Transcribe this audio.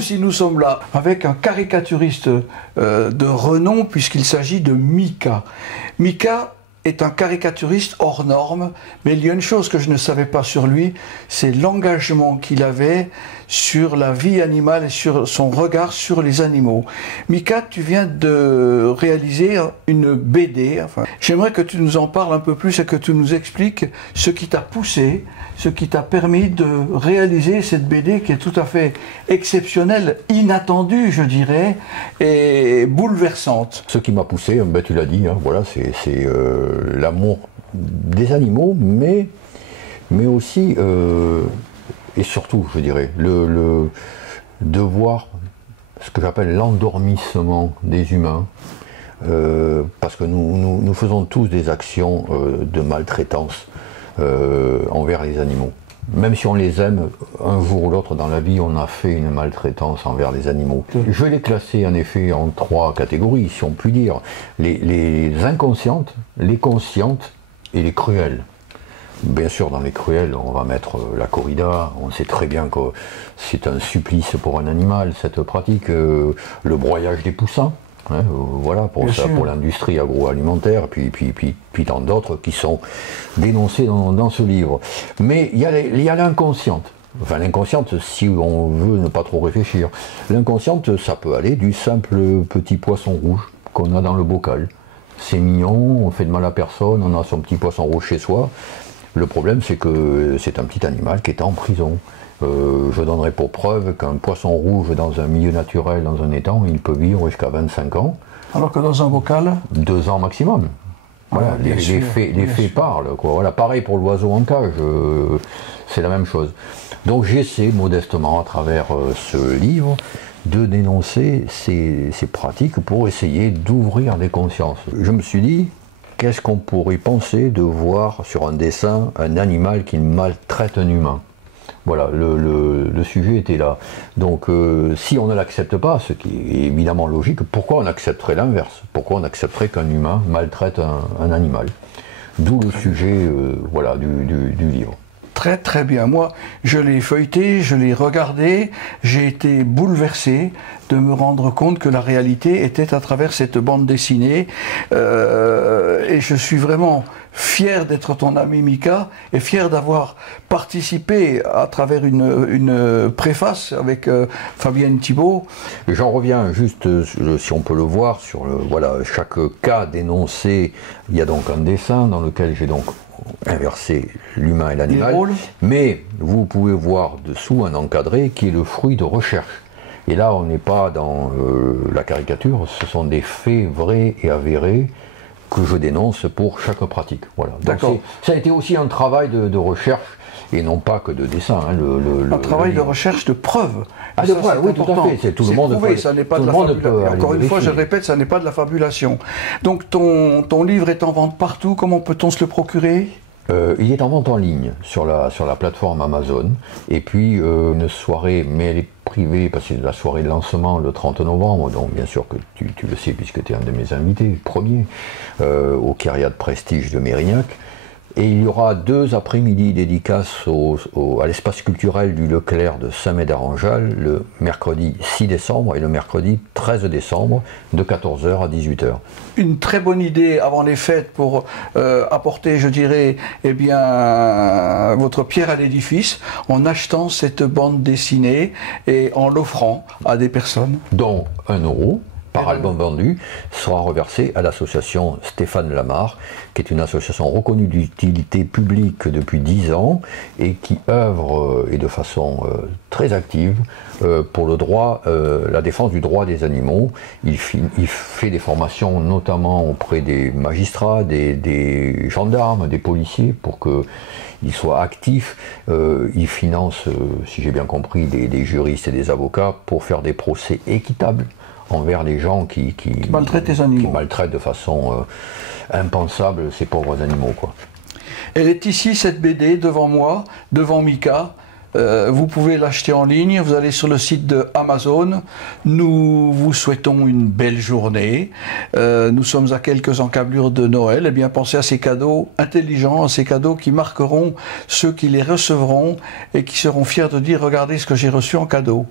Si nous sommes là avec un caricaturiste de renom, puisqu'il s'agit de Mika. Mika est un caricaturiste hors norme, mais il y a une chose que je ne savais pas sur lui, c'est l'engagement qu'il avait sur la vie animale et sur son regard sur les animaux. Mika, tu viens de réaliser une BD. Enfin, j'aimerais que tu nous en parles un peu plus et que tu nous expliques ce qui t'a poussé, ce qui t'a permis de réaliser cette BD qui est tout à fait exceptionnelle, inattendue, je dirais, et bouleversante. Ce qui m'a poussé, ben, tu l'as dit, hein, voilà, c'est l'amour des animaux, mais aussi, et surtout, je dirais, de voir ce que j'appelle l'endormissement des humains, parce que nous faisons tous des actions de maltraitance envers les animaux. Même si on les aime, un jour ou l'autre dans la vie, on a fait une maltraitance envers les animaux. Je l'ai classé en effet en 3 catégories, si on peut dire. Les inconscientes, les conscientes et les cruelles. Bien sûr, dans les cruelles, on va mettre la corrida. On sait très bien que c'est un supplice pour un animal, cette pratique. Le broyage des poussins. Hein, voilà, pour l'industrie agroalimentaire, puis tant d'autres qui sont dénoncés dans ce livre. Mais il y a l'inconsciente. Enfin, l'inconsciente, si on veut ne pas trop réfléchir. L'inconsciente, ça peut aller du simple petit poisson rouge qu'on a dans le bocal. C'est mignon, on fait de mal à personne, on a son petit poisson rouge chez soi. Le problème, c'est que c'est un petit animal qui est en prison. Je donnerai pour preuve qu'un poisson rouge dans un milieu naturel, dans un étang, il peut vivre jusqu'à 25 ans. Alors que dans un bocal 2 ans maximum. Voilà, les faits parlent, quoi. Voilà, pareil pour l'oiseau en cage, c'est la même chose. Donc j'essaie modestement, à travers ce livre, de dénoncer ces pratiques pour essayer d'ouvrir des consciences. Je me suis dit, qu'est-ce qu'on pourrait penser de voir sur un dessin un animal qui maltraite un humain ? Voilà, le sujet était là. Donc si on ne l'accepte pas, ce qui est évidemment logique, pourquoi on accepterait l'inverse? Pourquoi on accepterait qu'un humain maltraite un animal? D'où le sujet voilà, du livre. Très très bien. Moi, je l'ai feuilleté, je l'ai regardé, j'ai été bouleversé de me rendre compte que la réalité était à travers cette bande dessinée. Et je suis vraiment fier d'être ton ami Mika et fier d'avoir participé à travers une préface avec Fabienne Thibault. J'en reviens juste, si on peut le voir, sur voilà, chaque cas dénoncé. Il y a donc un dessin dans lequel j'ai donc inverser l'humain et l'animal, mais vous pouvez voir dessous un encadré qui est le fruit de recherche. Et là, on n'est pas dans la caricature, ce sont des faits vrais et avérés que je dénonce pour chaque pratique. Voilà. Donc ça a été aussi un travail de recherche et non pas que de dessin. Hein, un travail de recherche, de preuve. Ah, de preuve, oui, tout à fait. Tout le monde prouvé, ça n'est pas de la fabulation. Encore une fois, je le répète, ça n'est pas de la fabulation. Donc ton livre est en vente partout. Comment peut-on se le procurer ? Il est en vente en ligne sur la plateforme Amazon. Et puis une soirée, mais elle est privée parce que c'est la soirée de lancement le 30 novembre. Donc bien sûr que tu le sais puisque tu es un de mes invités, premier, au Kyriade Prestige de Mérignac. Et il y aura 2 après-midi dédicaces à l'espace culturel du Leclerc de Saint-Médard-en-Jalles, le mercredi 6 décembre et le mercredi 13 décembre, de 14 h à 18 h. Une très bonne idée avant les fêtes pour apporter, je dirais, eh bien, votre pierre à l'édifice en achetant cette bande dessinée et en l'offrant à des personnes. Dont 1 € par album vendu sera reversé à l'association Stéphane Lamarre, qui est une association reconnue d'utilité publique depuis 10 ans et qui œuvre et de façon très active pour le droit, la défense du droit des animaux. Il fait des formations notamment auprès des magistrats, des gendarmes, des policiers pour qu'ils soient actifs. Il finance, si j'ai bien compris, des juristes et des avocats pour faire des procès équitables envers les gens qui maltraitent les animaux, qui maltraitent de façon impensable ces pauvres animaux, quoi. Elle est ici, cette BD, devant moi, devant Mika. Vous pouvez l'acheter en ligne, vous allez sur le site de Amazon. Nous vous souhaitons une belle journée. Nous sommes à quelques encablures de Noël. Eh bien, pensez à ces cadeaux intelligents, à ces cadeaux qui marqueront ceux qui les recevront et qui seront fiers de dire « Regardez ce que j'ai reçu en cadeau ».